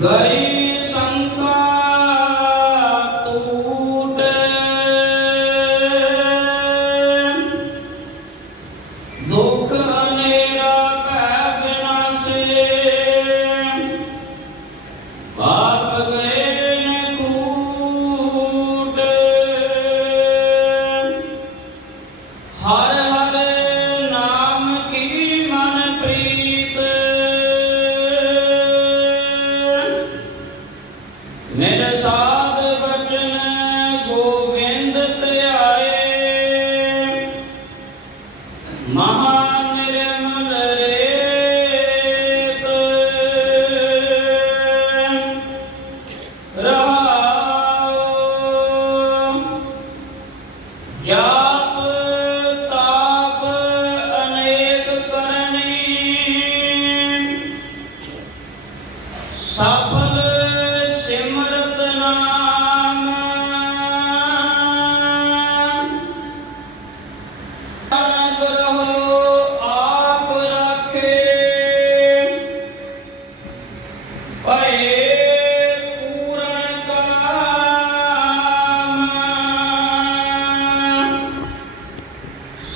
Good.